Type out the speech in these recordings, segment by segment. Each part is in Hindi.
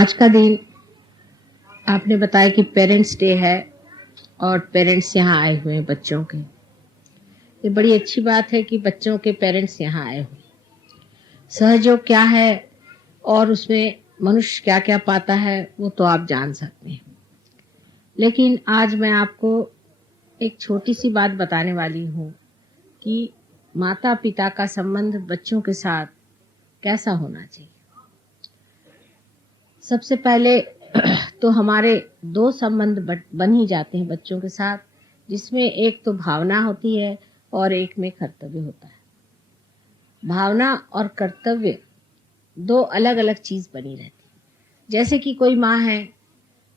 आज का दिन आपने बताया कि पेरेंट्स डे है और पेरेंट्स यहाँ आए हुए हैं बच्चों के। ये बड़ी अच्छी बात है कि बच्चों के पेरेंट्स यहाँ आए हुए। सहयोग क्या है और उसमें मनुष्य क्या क्या पाता है वो तो आप जान सकते हैं, लेकिन आज मैं आपको एक छोटी सी बात बताने वाली हूँ कि माता पिता का संबंध बच्चों के साथ कैसा होना चाहिए। सबसे पहले तो हमारे दो संबंध बन ही जाते हैं बच्चों के साथ, जिसमें एक तो भावना होती है और एक में कर्तव्य होता है। भावना और कर्तव्य दो अलग अलग चीज बनी रहती है। जैसे कि कोई माँ है,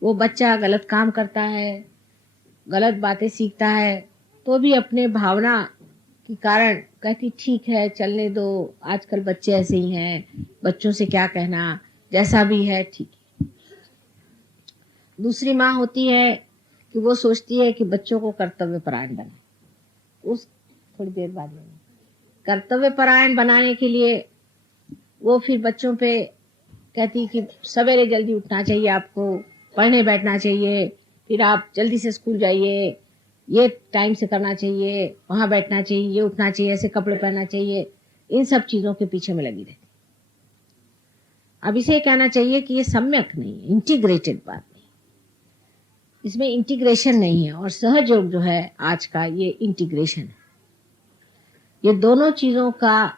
वो बच्चा गलत काम करता है, गलत बातें सीखता है, तो भी अपने भावना के कारण कहती ठीक है चलने दो, आजकल बच्चे ऐसे ही हैं, बच्चों से क्या कहना, जैसा भी है ठीक है। दूसरी माँ होती है कि वो सोचती है कि बच्चों को कर्तव्य परायण बनाए। उस थोड़ी देर बाद में कर्तव्य परायण बनाने के लिए वो फिर बच्चों पे कहती कि सवेरे जल्दी उठना चाहिए, आपको पढ़ने बैठना चाहिए, फिर आप जल्दी से स्कूल जाइए, ये टाइम से करना चाहिए, वहां बैठना चाहिए, ये उठना चाहिए, ऐसे कपड़े पहनना चाहिए। इन सब चीजों के पीछे में लगी रहती। अब इसे कहना चाहिए कि ये सम्यक नहीं है, इंटीग्रेटेड बात नहीं, इसमें इंटीग्रेशन नहीं है। और सहयोग जो है आज का, ये इंटीग्रेशन है। ये दोनों चीजों का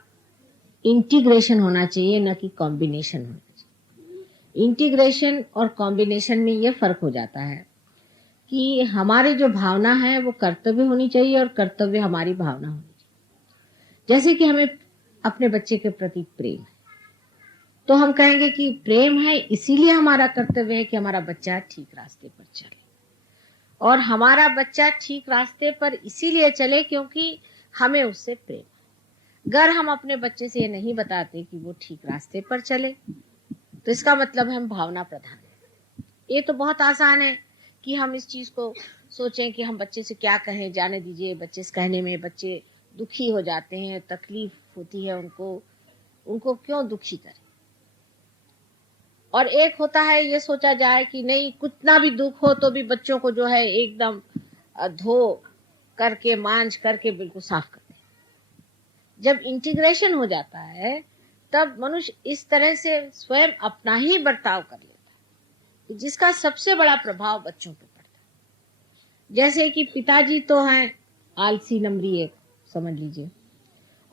इंटीग्रेशन होना चाहिए, न कि कॉम्बिनेशन होना चाहिए। इंटीग्रेशन और कॉम्बिनेशन में ये फर्क हो जाता है कि हमारी जो भावना है वो कर्तव्य होनी चाहिए और कर्तव्य हमारी भावना होनी चाहिए। जैसे कि हमें अपने बच्चे के प्रति प्रेम है, तो हम कहेंगे कि प्रेम है इसीलिए हमारा कर्तव्य है कि हमारा बच्चा ठीक रास्ते पर चले, और हमारा बच्चा ठीक रास्ते पर इसीलिए चले क्योंकि हमें उससे प्रेम है। अगर हम अपने बच्चे से ये नहीं बताते कि वो ठीक रास्ते पर चले, तो इसका मतलब है हम भावना प्रधान है। ये तो बहुत आसान है कि हम इस चीज को सोचें कि हम बच्चे से क्या कहें, जाने दीजिए, बच्चे से कहने में बच्चे दुखी हो जाते हैं, तकलीफ होती है उनको क्यों दुखी करें। और एक होता है ये सोचा जाए कि नहीं, कितना भी दुख हो तो भी बच्चों को जो है एकदम धो करके मांझ करके बिल्कुल साफ कर दे। जब इंटीग्रेशन हो जाता है तब मनुष्य इस तरह से स्वयं अपना ही बर्ताव कर लेता है, जिसका सबसे बड़ा प्रभाव बच्चों पर पड़ता है। जैसे कि पिताजी तो हैं आलसी नमरी एक समझ लीजिए,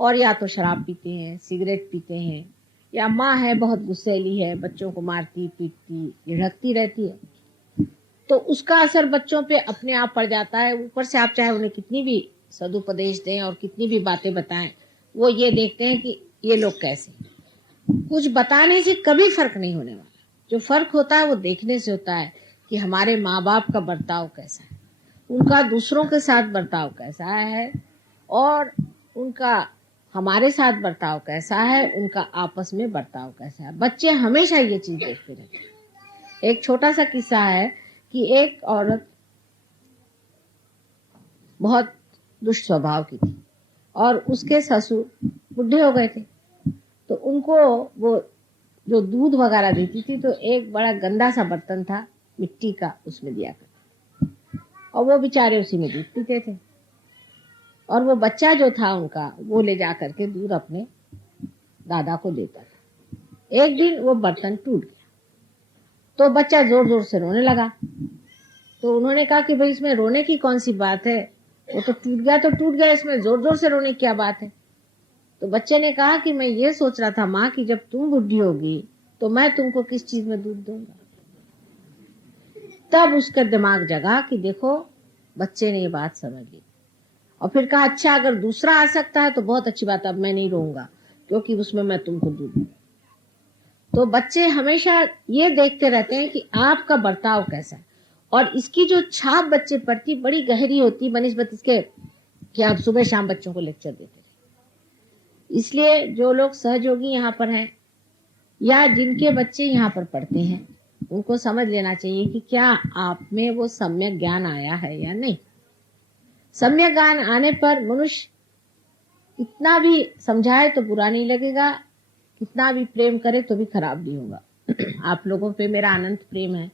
और या तो शराब पीते हैं, सिगरेट पीते हैं, या माँ है बहुत गुस्सैली है, बच्चों को मारती पीटती झिड़कती रहती है, तो उसका असर बच्चों पे अपने आप पड़ जाता है। ऊपर से आप चाहे उन्हें कितनी भी सदुपदेश दें और कितनी भी बातें बताएं, वो ये देखते हैं कि ये लोग कैसे। कुछ बताने से कभी फर्क नहीं होने वाला। जो फर्क होता है वो देखने से होता है कि हमारे माँ बाप का बर्ताव कैसा है, उनका दूसरों के साथ बर्ताव कैसा है, और उनका हमारे साथ बर्ताव कैसा है, उनका आपस में बर्ताव कैसा है। बच्चे हमेशा ये चीज देखते रहते हैं। एक छोटा सा किस्सा है कि एक औरत बहुत दुष्ट स्वभाव की थी और उसके ससुर बुढ़े हो गए थे, तो उनको वो जो दूध वगैरह देती थी तो एक बड़ा गंदा सा बर्तन था मिट्टी का, उसमें दिया करती, और वो बेचारे उसी में दूध पीते थे। और वो बच्चा जो था उनका, वो ले जा करके दूध अपने दादा को देता था। एक दिन वो बर्तन टूट गया तो बच्चा जोर जोर से रोने लगा। तो उन्होंने कहा कि भाई इसमें रोने की कौन सी बात है, वो तो टूट गया तो टूट गया, इसमें जोर जोर से रोने की क्या बात है। तो बच्चे ने कहा कि मैं ये सोच रहा था माँ कि जब तुम बुढ़ी होगी तो मैं तुमको किस चीज में दूध दूंगा। तब उसका दिमाग जगा कि देखो बच्चे ने ये बात समझ ली, और फिर कहा अच्छा अगर दूसरा आ सकता है तो बहुत अच्छी बात, अब मैं नहीं रोऊंगा क्योंकि उसमें मैं तुमको दूध दूंगा। तो बच्चे हमेशा ये देखते रहते हैं कि आपका बर्ताव कैसा है, और इसकी जो छाप बच्चे पड़ती बड़ी गहरी होती बनिस्बत इसके कि आप सुबह शाम बच्चों को लेक्चर देते रहे। इसलिए जो लोग सहयोगी यहाँ पर हैं या जिनके बच्चे यहाँ पर पढ़ते हैं, उनको समझ लेना चाहिए कि क्या आप में वो सम्यक ज्ञान आया है या नहीं। सम्यक ज्ञान आने पर मनुष्य कितना भी समझाए तो बुरा नहीं लगेगा, कितना भी प्रेम करे तो भी खराब नहीं होगा। आप लोगों पे मेरा अनंत प्रेम है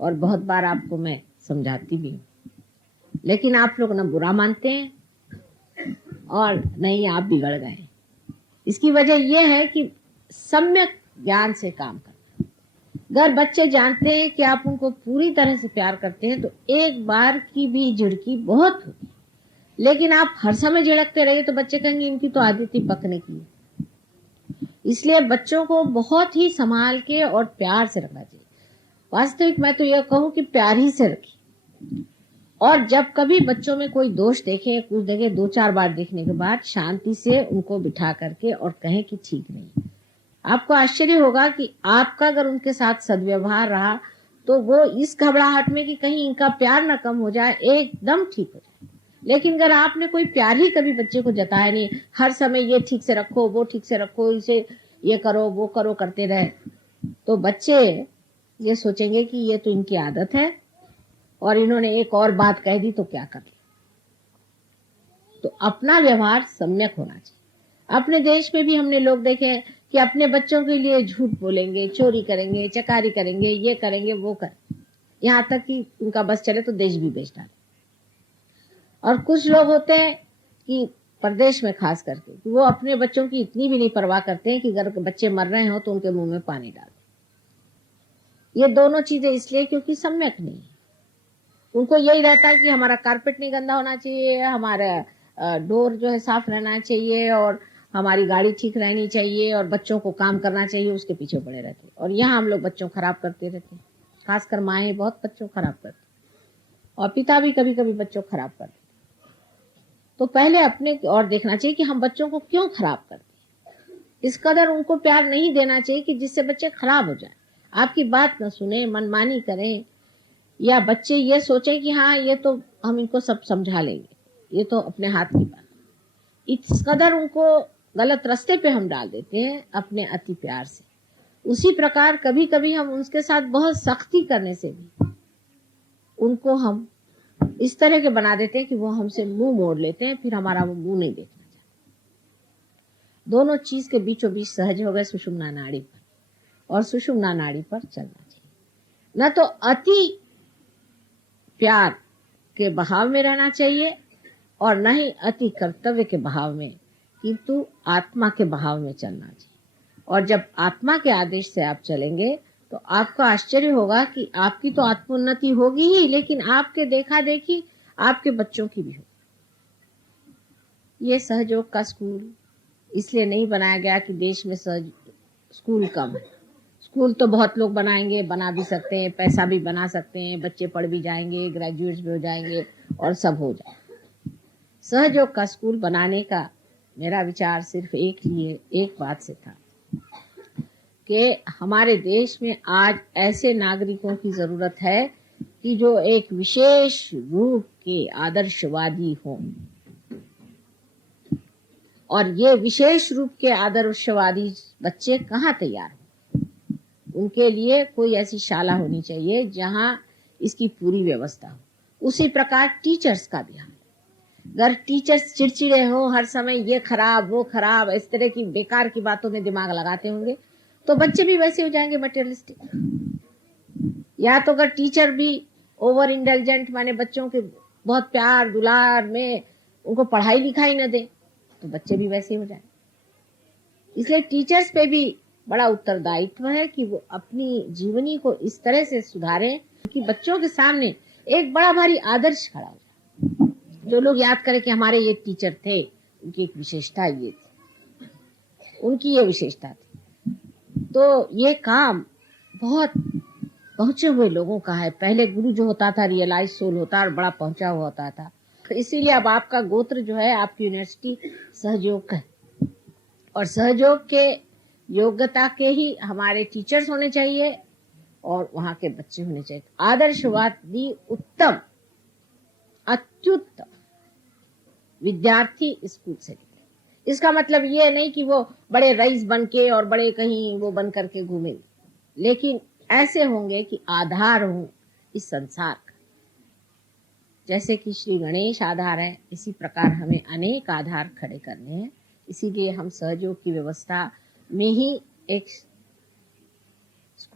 और बहुत बार आपको मैं समझाती भी हूँ, लेकिन आप लोग ना बुरा मानते हैं और नहीं आप बिगड़ गए। इसकी वजह यह है कि सम्यक ज्ञान से काम करना। अगर बच्चे जानते हैं कि आप उनको पूरी तरह से प्यार करते हैं तो एक बार की भी झिड़की बहुत होगी, लेकिन आप हर समय झिड़कते रहिए तो बच्चे कहेंगे इनकी तो आदत ही पकने की है। इसलिए बच्चों को बहुत ही संभाल के और प्यार से रखना चाहिए। वास्तविक मैं तो यह कहूं कि प्यार ही से रखिए, और जब कभी बच्चों में कोई दोष देखे, कुछ देखे, 2-4 बार देखने के बाद शांति से उनको बिठा करके और कहें कि ठीक नहीं। आपको आश्चर्य होगा कि आपका अगर उनके साथ सद्व्यवहार रहा तो वो इस घबराहट में कि कहीं इनका प्यार ना कम हो जाए, एकदम ठीक हो जाए। लेकिन अगर आपने कोई प्यार ही कभी बच्चे को जताया नहीं, हर समय ये ठीक से रखो, वो ठीक से रखो, इसे ये करो, वो करो करते रहे, तो बच्चे ये सोचेंगे कि ये तो इनकी आदत है और इन्होंने एक और बात कह दी तो क्या कर लिया। तो अपना व्यवहार सम्यक होना चाहिए। अपने देश में भी हमने लोग देखे हैं कि अपने बच्चों के लिए झूठ बोलेंगे, चोरी करेंगे, चकारी करेंगे, ये करेंगे, वो करेंगे, यहाँ तक कि उनका बस चले तो देश भी बेच डाले। और कुछ लोग होते हैं कि प्रदेश में खास करके वो अपने बच्चों की इतनी भी नहीं परवाह करते हैं कि अगर बच्चे मर रहे हो तो उनके मुंह में पानी डाल दें। ये दोनों चीजें इसलिए क्योंकि सम्यक नहीं है। उनको यही रहता है कि हमारा कारपेट नहीं गंदा होना चाहिए, हमारा डोर जो है साफ रहना चाहिए और हमारी गाड़ी ठीक रहनी चाहिए और बच्चों को काम करना चाहिए, उसके पीछे पड़े रहते। और यहाँ हम लोग बच्चों खराब करते रहते, खासकर माएँ बहुत बच्चों खराब करती और पिता भी कभी कभी बच्चों खराब करते। तो पहले अपने और देखना चाहिए कि हम बच्चों को क्यों खराब करते हैं। इस कदर उनको प्यार नहीं देना चाहिए कि जिससे बच्चे खराब हो जाए, आपकी बात न सुने, मनमानी करें, या बच्चे ये सोचे कि हाँ ये तो हम इनको सब समझा लेंगे, ये तो अपने हाथ की बात। इस कदर उनको गलत रास्ते पे हम डाल देते हैं अपने अति प्यार से। उसी प्रकार कभी कभी हम उनके साथ बहुत सख्ती करने से भी उनको हम इस तरह के बना देते हैं कि वो हमसे मुंह मोड़ लेते हैं, फिर हमारा वो मुंह नहीं देखना चाहते। दोनों चीज के बीचों बीच सहज हो गए सुषुम्ना नाड़ी पर, और सुषुम्ना नाड़ी पर चलना चाहिए। न तो अति प्यार के बहाव में रहना चाहिए और न ही अति कर्तव्य के बहाव में, किंतु आत्मा के बहाव में चलना चाहिए। और जब आत्मा के आदेश से आप चलेंगे तो आपको आश्चर्य होगा कि आपकी तो आत्मोन्नति होगी ही, लेकिन आपके देखा देखी आपके बच्चों की भी होगी। ये सहयोग का स्कूल इसलिए नहीं बनाया गया कि देश में सहज स्कूल कम है। स्कूल तो बहुत लोग बनाएंगे, बना भी सकते हैं, पैसा भी बना सकते हैं, बच्चे पढ़ भी जाएंगे, ग्रेजुएट्स भी हो जाएंगे और सब हो जाए। सहयोग का स्कूल बनाने का मेरा विचार सिर्फ एक बात से था कि हमारे देश में आज ऐसे नागरिकों की जरूरत है कि जो एक विशेष रूप के आदर्शवादी हों, और ये विशेष रूप के आदर्शवादी बच्चे कहाँ तैयार हों। उनके लिए कोई ऐसी शाला होनी चाहिए जहां इसकी पूरी व्यवस्था हो। उसी प्रकार टीचर्स का भी हाल। अगर टीचर्स चिड़चिड़े हो, हर समय ये खराब वो खराब, इस तरह की बेकार की बातों में दिमाग लगाते होंगे तो बच्चे भी वैसे हो जाएंगे मटेरियलिस्टिक। या तो अगर टीचर भी ओवर इंटेलिजेंट, माने बच्चों के बहुत प्यार दुलार में उनको पढ़ाई लिखाई न दे तो बच्चे भी वैसे हो जाएंगे। इसलिए टीचर्स पे भी बड़ा उत्तरदायित्व है कि वो अपनी जीवनी को इस तरह से सुधारें कि बच्चों के सामने एक बड़ा भारी आदर्श खड़ा हो जाए। जो लोग याद करें कि हमारे ये टीचर थे, उनकी एक विशेषता ये थी, उनकी ये विशेषता थी। तो ये काम बहुत पहुंचे हुए लोगों का है। पहले गुरु जो होता था रियलाइज सोल होता और बड़ा पहुंचा हुआ होता था। इसीलिए अब आपका गोत्र जो है आपकी यूनिवर्सिटी सहयोग का है, और सहयोग के योग्यता के ही हमारे टीचर्स होने चाहिए और वहां के बच्चे होने चाहिए। आदर्शवादी उत्तम अत्युत्तम विद्यार्थी स्कूल से निकले। इसका मतलब ये नहीं कि वो बड़े रईस बन के और बड़े कहीं वो बन करके घूमे, लेकिन ऐसे होंगे कि आधार हो इस संसार का। जैसे कि श्री गणेश आधार है, इसी प्रकार हमें अनेक आधार खड़े करने हैं। इसीलिए हम सहयोग की व्यवस्था में ही एक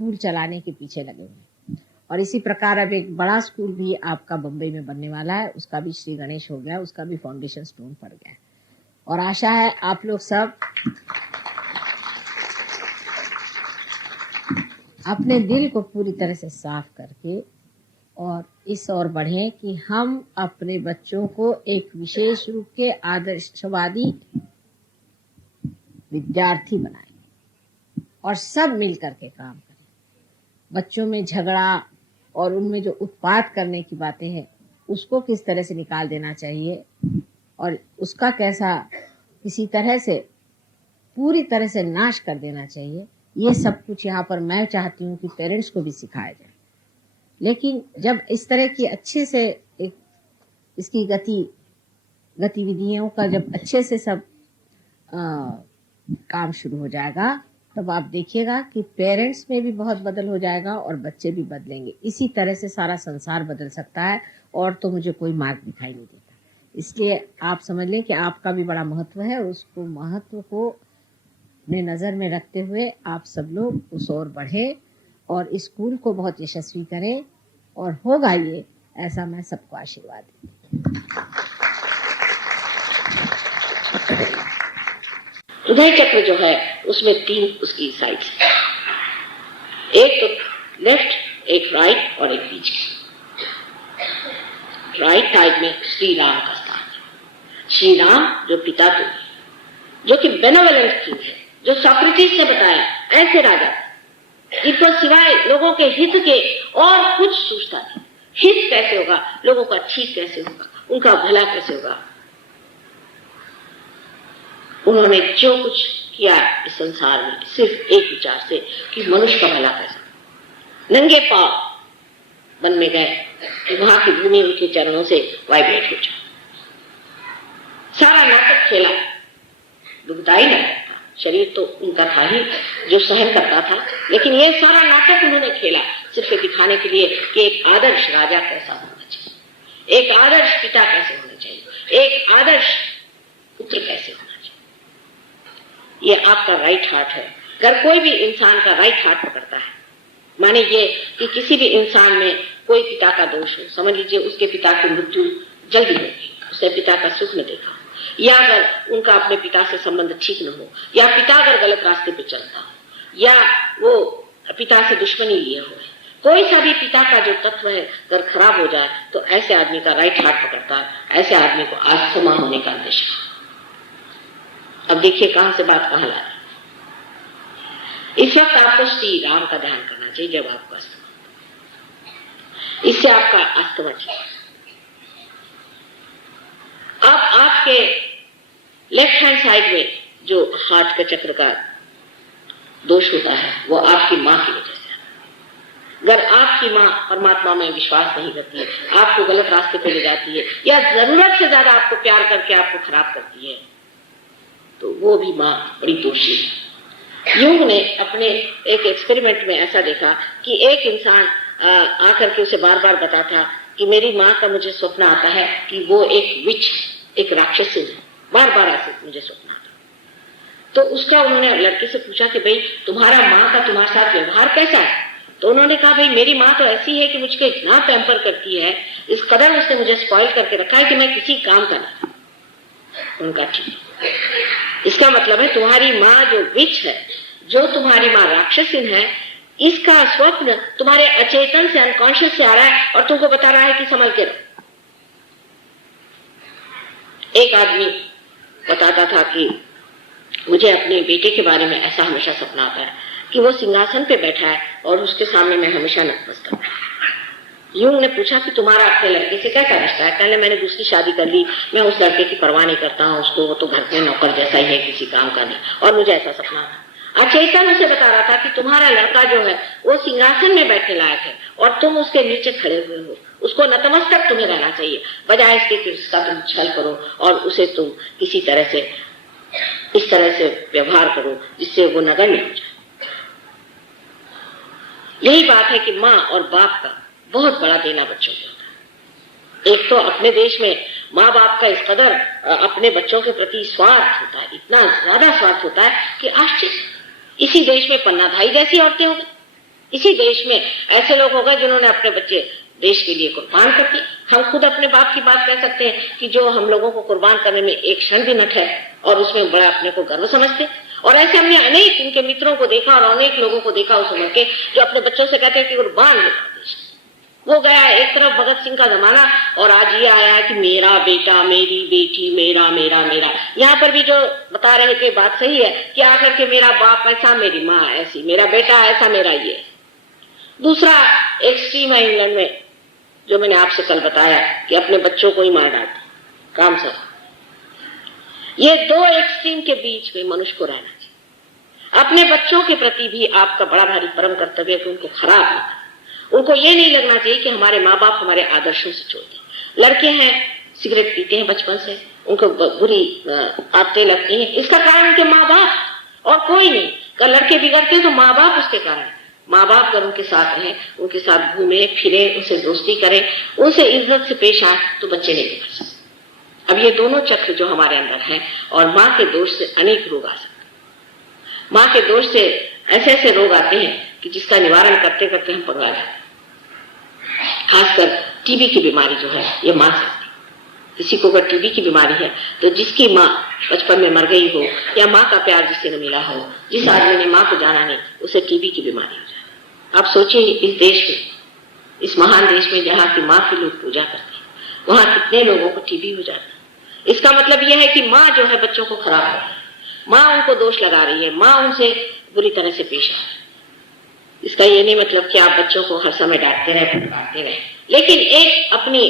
स्कूल चलाने के पीछे लगे हुए। और इसी प्रकार अब एक बड़ा स्कूल भी आपका बम्बई में बनने वाला है, उसका भी श्री गणेश हो गया, उसका भी फाउंडेशन स्टोन पड़ गया है। और आशा है आप लोग सब अपने दिल को पूरी तरह से साफ करके और इस ओर बढ़े कि हम अपने बच्चों को एक विशेष रूप के आदर्शवादी विद्यार्थी बनाएं और सब मिल करके काम करें। बच्चों में झगड़ा और उनमें जो उत्पात करने की बातें हैं उसको किस तरह से निकाल देना चाहिए और उसका कैसा किसी तरह से पूरी तरह से नाश कर देना चाहिए, ये सब कुछ यहाँ पर मैं चाहती हूँ कि पेरेंट्स को भी सिखाया जाए। लेकिन जब इस तरह की अच्छे से एक इसकी गतिविधियों का जब अच्छे से सब काम शुरू हो जाएगा तब आप देखिएगा कि पेरेंट्स में भी बहुत बदल हो जाएगा और बच्चे भी बदलेंगे। इसी तरह से सारा संसार बदल सकता है और तो मुझे कोई मार्ग दिखाई नहीं देता। इसलिए आप समझ लें कि आपका भी बड़ा महत्व है, उसको महत्व को अपने नज़र में रखते हुए आप सब लोग उस ओर बढ़े और इस स्कूल को बहुत यशस्वी करें और होगा ये, ऐसा मैं सबको आशीर्वाद दूँ। उदय चक्र जो है उसमें 3 उसकी साइड्स है, एक तो लेफ्ट, एक राइट और एक बीच की। राइट साइड में श्री राम का स्थान है। श्री राम जो पिता तो है, जो कि बेनेवोलेंट किंग है, जो सॉक्रेटिस ने बताया ऐसे राजा जिनको सिवाय लोगों के हित के और कुछ सोचता नहीं। हित कैसे होगा, लोगों का ठीक कैसे होगा, उनका भला कैसे होगा। उन्होंने जो कुछ किया इस संसार में सिर्फ एक विचार से कि मनुष्य का भला कैसा। नंगे पांव वन में गए कि वहां की भूमि उनके चरणों से वाइब्रेट हो जाए। सारा नाटक खेला, दुखदाई नाटक था, शरीर तो उनका था ही जो सहन करता था, लेकिन ये सारा नाटक उन्होंने खेला सिर्फ दिखाने के लिए कि एक आदर्श राजा कैसा होना चाहिए, एक आदर्श पिता कैसे होना चाहिए, एक आदर्श पुत्र कैसे होना चाहिए। ये आपका राइट हार्ट है। अगर कोई भी इंसान का राइट हार्ट पकड़ता है, माने ये कि किसी भी इंसान में कोई पिता का दोष हो, समझ लीजिए उसके पिता की मृत्यु जल्दी होगी, उसने पिता का सुख न देखा, या अगर उनका अपने पिता से संबंध ठीक न हो, या पिता अगर गलत रास्ते पे चलता हो, या वो पिता से दुश्मनी लिए हो, कोई सा भी पिता का जो तत्व है अगर खराब हो जाए तो ऐसे आदमी का राइट हार्ट पकड़ता है, ऐसे आदमी को अस्थमा होने का अंदेशा। अब देखिए कहां से बात कहां ला रही। इस वक्त आपको श्री राम का ध्यान करना चाहिए जब आपको अस्थमा, इससे आपका अस्थमा ठीक है। अब आपके लेफ्ट हैंड साइड में जो हार्ट के चक्र का दोष होता है वो आपकी मां की वजह से। अगर आपकी मां परमात्मा में विश्वास नहीं करती है, आपको गलत रास्ते पे ले जाती है, या जरूरत से ज्यादा आपको प्यार करके आपको खराब करती है, तो वो भी मां बड़ी दोषी है। यूंग ने अपने एक एक्सपेरिमेंट में ऐसा देखा कि एक इंसान आकर के उसे बार बार बताता कि मेरी माँ का मुझे स्वप्न आता है कि वो एक विच, एक राक्षसी है, बार बार ऐसे मुझे स्वप्न आता। तो उसका उन्होंने लड़के से पूछा कि भाई तुम्हारा माँ का तुम्हारे साथ व्यवहार कैसा है? तो उन्होंने कहा भाई मेरी माँ तो ऐसी है कि मुझको इतना पैम्पर करती है, इस कदर उसने मुझे स्पॉइल करके रखा है कि मैं किसी काम का नहीं। उनका ठीक, इसका मतलब है तुम्हारी माँ जो विच है, जो तुम्हारी माँ राक्षसिन है, इसका स्वप्न तुम्हारे अचेतन से, अनकॉन्शियस से आ रहा है और तुमको बता रहा है कि संभल के रहो। एक आदमी बताता था कि मुझे अपने बेटे के बारे में ऐसा हमेशा सपना आता है कि वो सिंहासन पे बैठा है और उसके सामने मैं हमेशा नतमस्तक हूं। यूंग ने पूछा कि तुम्हारा अपने लड़के से कैसा रिश्ता है? कहने मैंने दूसरी शादी कर ली, मैं उस लड़के की परवाह नहीं करता हूँ, उसको वो तो घर में नौकर जैसा ही है, किसी काम का नहीं, और मुझे ऐसा सपना था। अचेतन उसे बता रहा था कि तुम्हारा लड़का जो है वो सिंहासन में बैठने लायक है और तुम उसके नीचे खड़े हुए हो, उसको नतमस्तक तुम्हें रहना चाहिए, बजाय इसके कि उसका तुम छल करो और उसे तुम किसी तरह से इस तरह से व्यवहार करो जिससे वो नगण्य हो जाए। यही बात है कि माँ और बाप का बहुत बड़ा देना बच्चों को होता है। एक तो अपने देश में माँ बाप का इस कदर अपने बच्चों के प्रति स्वार्थ होता है, इतना ज्यादा स्वार्थ होता है कि आश्चर्य, इसी देश में पन्नाधाई जैसी औरतें हो गई। इसी देश में ऐसे लोग हो गए जिन्होंने अपने बच्चे देश के लिए कुर्बान कर दिए। हम खुद अपने बाप की बात कह सकते हैं कि जो हम लोगों को कुर्बान करने में एक क्षण भी न ठहरे और उसमें बड़ा अपने को गर्व समझते। और ऐसे हमने अनेक उनके मित्रों को देखा और अनेक लोगों को देखा उस उम्र के, जो अपने बच्चों से कहते हैं कि कुर्बान हो देश। वो गया एक तरफ भगत सिंह का जमाना, और आज ये आया है कि मेरा बेटा, मेरी बेटी, मेरा मेरा मेरा। यहाँ पर भी जो बता रहे थे बात सही है कि आकर के मेरा बाप ऐसा, मेरी माँ ऐसी, मेरा बेटा ऐसा, मेरा ये। दूसरा एक्सट्रीम है इंग्लैंड में, जो मैंने आपसे कल बताया कि अपने बच्चों को ही मार डालते काम सर। ये दो एक्सट्रीम के बीच में मनुष्य को रहना चाहिए। अपने बच्चों के प्रति भी आपका बड़ा भारी परम कर्तव्य है कि उनको खराब नहीं करना। उनको ये नहीं लगना चाहिए कि हमारे माँ बाप हमारे आदर्शों से छोड़ दें। लड़के हैं, सिगरेट पीते हैं बचपन से, उनको बुरी आदतें लगती हैं, इसका कारण उनके माँ बाप और कोई नहीं। अगर लड़के बिगड़ते हैं तो माँ बाप उसके कारण। माँ बाप अगर उनके साथ रहें, उनके साथ घूमे फिरे, उनसे दोस्ती करें, उनसे इज्जत से पेश आए, तो बच्चे नहीं बिगड़ सकते। अब ये दोनों चक्र जो हमारे अंदर हैं, और माँ के दोष से अनेक रोग आ सकते हैं। माँ के दोष से ऐसे ऐसे रोग आते हैं कि जिसका निवारण करते करते हम पगला जाते हैं। खासकर टीबी की बीमारी जो है, ये माँ से। किसी को अगर टीबी की बीमारी है तो जिसकी माँ बचपन में मर गई हो, या माँ का प्यार जिससे न मिला हो, जिस आदमी ने माँ को जाना नहीं, उसे टीबी की बीमारी हो जाए। आप सोचिए इस देश में, इस महान देश में जहाँ की माँ की लोग पूजा करते हैं, वहां कितने लोगों को टीबी हो जाता है। इसका मतलब यह है कि माँ जो है बच्चों को खराब कर रही है, माँ उनको दोष लगा रही है, माँ उनसे बुरी तरह से पेश आ रही है। इसका ये नहीं मतलब कि आप बच्चों को हर समय डांटते रहे, फटकारते रहे, लेकिन एक अपनी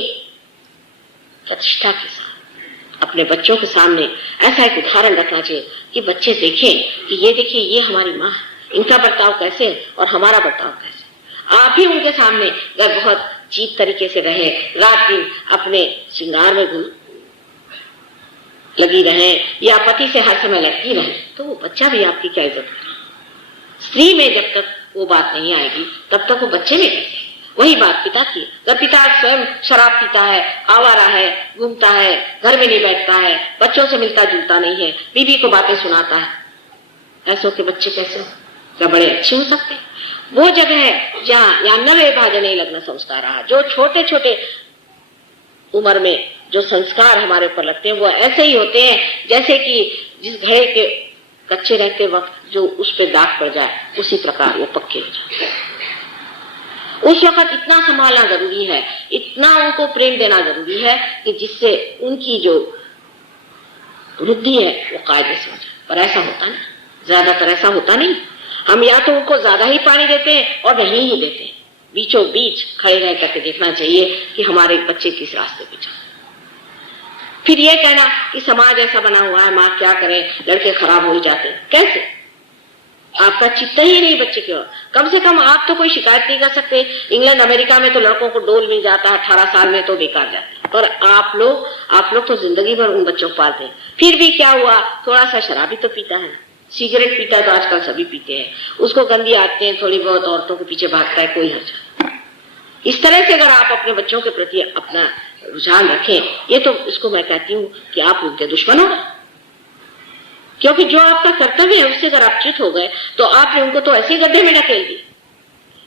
प्रतिष्ठा के साथ अपने बच्चों के सामने ऐसा एक उदाहरण रखना चाहिए कि बच्चे देखें कि ये देखिए ये हमारी माँ है, इनका बर्ताव कैसे और हमारा बर्ताव कैसे। आप ही उनके सामने अगर बहुत चीप तरीके से रहे, रात दिन अपने श्रृंगार में लगी रहे, या पति से हर समय लगती रहे, तो वो बच्चा भी आपकी क्या इज्जत करे। स्त्री में जब तक वो बात नहीं आएगी तब तक वो बच्चे में कैसे। वही बात पिता की। अगर पिता स्वयं शराब पीता है, आवारा है, घूमता है, घर में नहीं बैठता है, बच्चों से मिलता जुलता नहीं है, बीवी को बातें सुनाता है, ऐसों के बच्चे कैसे हो? क्या बड़े अच्छे हो सकते हैं? वो जगह है जहाँ या नवे भाजन नहीं लगना संस्कार रहा। जो छोटे छोटे उम्र में जो संस्कार हमारे ऊपर लगते हैं वो ऐसे ही होते हैं जैसे कि जिस घड़े के कच्चे रहते वक्त जो उस पर दाग पड़ जाए, उसी प्रकार वो पक्के हो जाए। उस वक्त इतना संभालना जरूरी है, इतना उनको प्रेम देना जरूरी है कि जिससे उनकी जो वृद्धि है वो कायदे से हो जाए। पर ऐसा होता नहीं, ज्यादातर ऐसा होता नहीं। हम या तो उनको ज्यादा ही पानी देते हैं और नहीं ही देते हैं। बीचों बीच खड़े रह करके देखना चाहिए कि हमारे बच्चे किस रास्ते पे चल। फिर ये कहना कि समाज ऐसा बना हुआ है, माँ क्या करे, लड़के खराब हो ही जाते हैं। कैसे? आपका चित्त ही नहीं बच्चे की ओर। कम से कम आप तो कोई शिकायत नहीं कर सकते। इंग्लैंड अमेरिका में तो लड़कों को डोल मिल जाता है, 18 साल में तो बेकार जाते हैं। पर आप लोग तो जिंदगी भर उन बच्चों को पालते हैं। फिर भी क्या हुआ, थोड़ा सा शराबी तो पीता है, सिगरेट पीता तो आजकल सभी पीते हैं, उसको गंदी आदतें हैं, थोड़ी बहुत औरतों के पीछे भागता है, कोई हर्ज। इस तरह से अगर आप अपने बच्चों के प्रति अपना रुझान रखें, ये तो इसको मैं कहती हूँ कि आप उनके दुश्मन हो गए। क्योंकि जो आपका कर्तव्य है उससे अगर आप च्युत हो गए तो आपने उनको तो ऐसे गड्ढे में ढकेल दिए।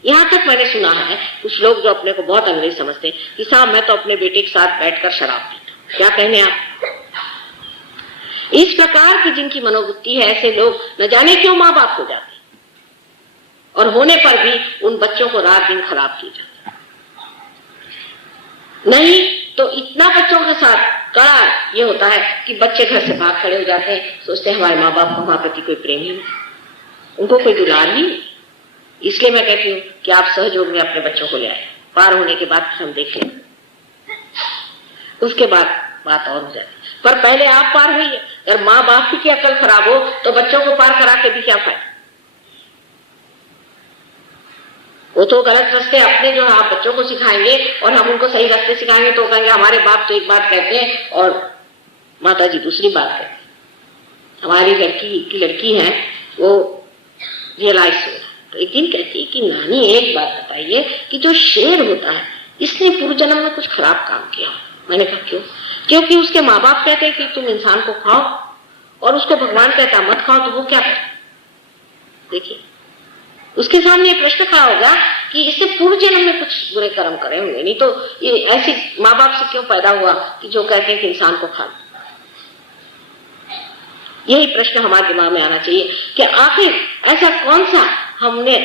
यहाँ तक मैंने सुना है कुछ लोग जो अपने को बहुत अंग्रेज समझते हैं कि साहब मैं तो अपने बेटे के साथ बैठकर शराब पीता। क्या कहने आप? इस प्रकार की जिनकी मनोवृत्ति है, ऐसे लोग न जाने क्यों माँ बाप हो जाते और होने पर भी उन बच्चों को रात दिन खराब किया जाता। नहीं तो इतना बच्चों के साथ कड़ा ये होता है कि बच्चे घर से भाग खड़े हो जाते हैं, सोचते हैं हमारे माँ बाप को हमारे प्रति कोई प्रेम ही नहीं, उनको कोई दुलार ही नहीं। इसलिए मैं कहती हूँ कि आप सहयोग में अपने बच्चों को ले आए। पार होने के बाद हम देख लें, उसके बाद बात और हो जाती। पर पहले आप पार हुई है। अगर माँ बाप की अकल खराब हो तो बच्चों को पार करा के भी क्या फायदा। वो तो गलत रास्ते अपने जो आप बच्चों को सिखाएंगे और हम उनको सही रास्ते सिखाएंगे तो कहेंगे हमारे बाप तो एक बात कहते हैं और माता जी दूसरी बात कहते हैं। हमारी लड़की है वो रियलाइज हो रहा तो एक दिन कहती है कि नानी एक बात बताइए कि जो शेर होता है इसने पूर्व जन्म में कुछ खराब काम किया। मैंने कहा क्यों? क्योंकि उसके माँ बाप कहते हैं कि तुम इंसान को खाओ और उसको भगवान कहता मत खाओ, तो वो क्या करे। देखिए उसके सामने ये प्रश्न खड़ा होगा कि इससे पूर्व जन्म में कुछ बुरे कर्म करे होंगे, नहीं तो ये ऐसे माँ बाप से क्यों पैदा हुआ कि जो कहते हैं कि इंसान को खा। यही प्रश्न हमारे दिमाग में आना चाहिए कि आखिर ऐसा कौन सा हमने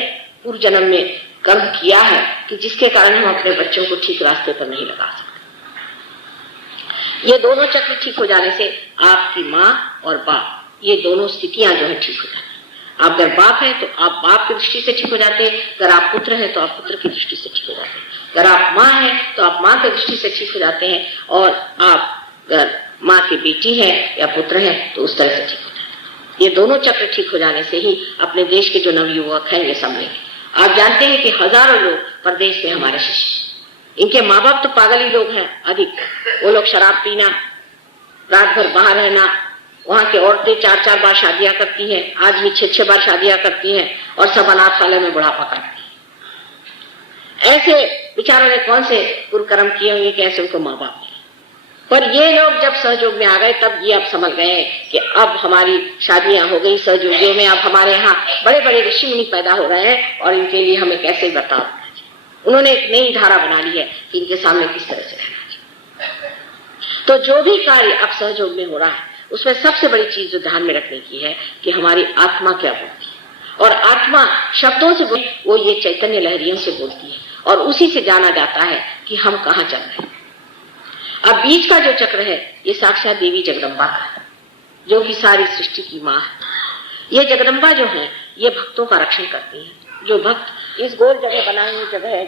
पूर्व जन्म में कर्म किया है कि जिसके कारण हम अपने बच्चों को ठीक रास्ते पर नहीं लगा सकते। ये दोनों चक्र ठीक हो जाने से आपकी माँ और बाप, ये दोनों स्थितियां जो है ठीक हो जाती हैं। आप अगर बाप हैं तो आप बाप की दृष्टि से ठीक हो जाते हैं, अगर आप पुत्र हैं तो आप पुत्र की दृष्टि से ठीक हो जाते हैं, अगर आप माँ हैं तो आप माँ की दृष्टि से ठीक हो जाते हैं, और आप अगर माँ की बेटी है या पुत्र है तो उस तरह से ठीक हो जाते हैं। ये दोनों चक्र ठीक हो जाने से ही अपने देश के जो नवयुवक हैं ये संभलेंगे। आप जानते हैं कि हजारों लोग परदेश में हमारे शिष्य, इनके माँ बाप तो पागल ही लोग हैं अधिक। वो लोग शराब पीना, रात भर बाहर रहना, वहां की औरतें 4-4 बार शादियां करती हैं, आज भी 6-6 बार शादियां करती हैं, और सब अनाथालय में बुढ़ापा करती हैं। ऐसे बेचारों ने कौन से कुकर्म किए होंगे कि ऐसे उनको माँ बाप। पर ये लोग जब सहयोग में आ गए तब ये अब समझ गए कि अब हमारी शादियां हो गई सहयोगियों में, अब हमारे यहाँ बड़े बड़े ऋषि मुनि पैदा हो रहे हैं और इनके लिए हमें कैसे बर्ताव करना चाहिए। उन्होंने एक नई धारा बना ली है कि इनके सामने किस तरह से रहना चाहिए। तो जो भी कार्य अब सहयोग में हो रहा है उसमें सबसे बड़ी चीज जो ध्यान में रखने की है कि हमारी आत्मा क्या बोलती है, और आत्मा शब्दों से वो ये चैतन्य लहरियों से बोलती है, और उसी से जाना जाता है कि हम कहाँ चल रहे हैं। अब बीच का जो चक्र है ये साक्षात देवी जगदम्बा का है, जो कि सारी सृष्टि की माँ है। ये जगदम्बा जो है ये भक्तों का रक्षण करती है। जो भक्त इस गोल जगह बनाई हुई जगह है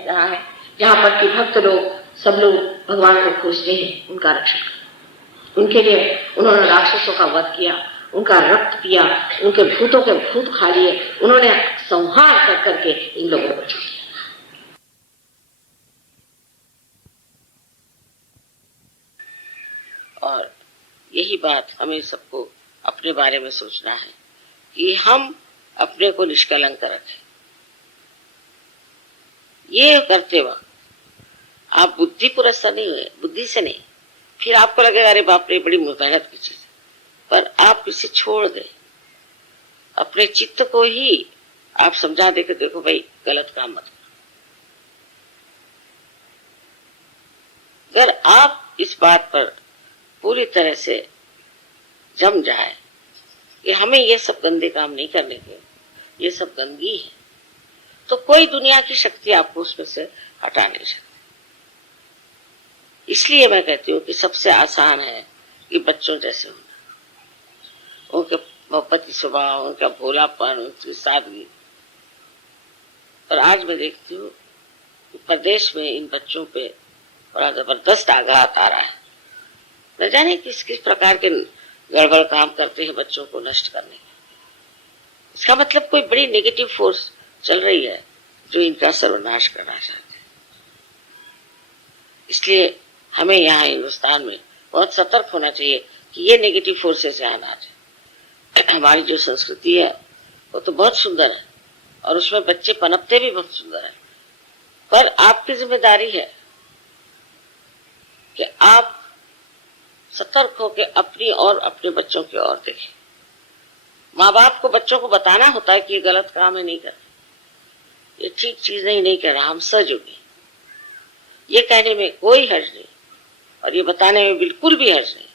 जहाँ पर कि भक्त लोग सब लोग भगवान को खोजते हैं, उनका रक्षण करते। उनके लिए उन्होंने राक्षसों का वध किया, उनका रक्त पिया, उनके भूतों के भूत खा लिए, उन्होंने संहार कर करके इन लोगों को छोड़ा। और यही बात हमें सबको अपने बारे में सोचना है कि हम अपने को निष्कलंक रखें। ये करते वक्त आप बुद्धि पुरस्कार नहीं हुए, बुद्धि से नहीं, फिर आपको लगेगा अरे बाप रे बड़ी मेहनत की चीज, पर आप इसे छोड़ दे, अपने चित्त को ही आप समझा दे कि देखो भाई गलत काम मत करो। अगर आप इस बात पर पूरी तरह से जम जाए कि हमें ये सब गंदे काम नहीं करने के, ये सब गंदगी है, तो कोई दुनिया की शक्ति आपको उसमें से हटा नहीं सकती। इसलिए मैं कहती हूँ कि सबसे आसान है कि बच्चों जैसे होना, उनके मोहब्बती स्वभाव, उनका भोलापन, उनकी सादगी। और आज मैं देखती हूँ कि प्रदेश में इन बच्चों पे बड़ा जबरदस्त आघात आ रहा है। न जाने किस किस प्रकार के गड़बड़ काम करते हैं बच्चों को नष्ट करने का। इसका मतलब कोई बड़ी नेगेटिव फोर्स चल रही है जो इनका सर्वनाश करना चाहते हैं। इसलिए हमें यहाँ हिंदुस्तान में बहुत सतर्क होना चाहिए कि ये नेगेटिव फोर्सेस यहाँ ना आ जाए। हमारी जो संस्कृति है वो तो बहुत सुंदर है और उसमें बच्चे पनपते भी बहुत सुंदर है, पर आपकी जिम्मेदारी है कि आप सतर्क होकर अपनी और अपने बच्चों की ओर देखें। माँ बाप को बच्चों को बताना होता है कि ये गलत काम है, नहीं करना, ये ठीक चीज नहीं करना, हम सहयोगी। ये कहने में कोई हर्ज नहीं और ये बताने में बिल्कुल भी हर्ज नहीं।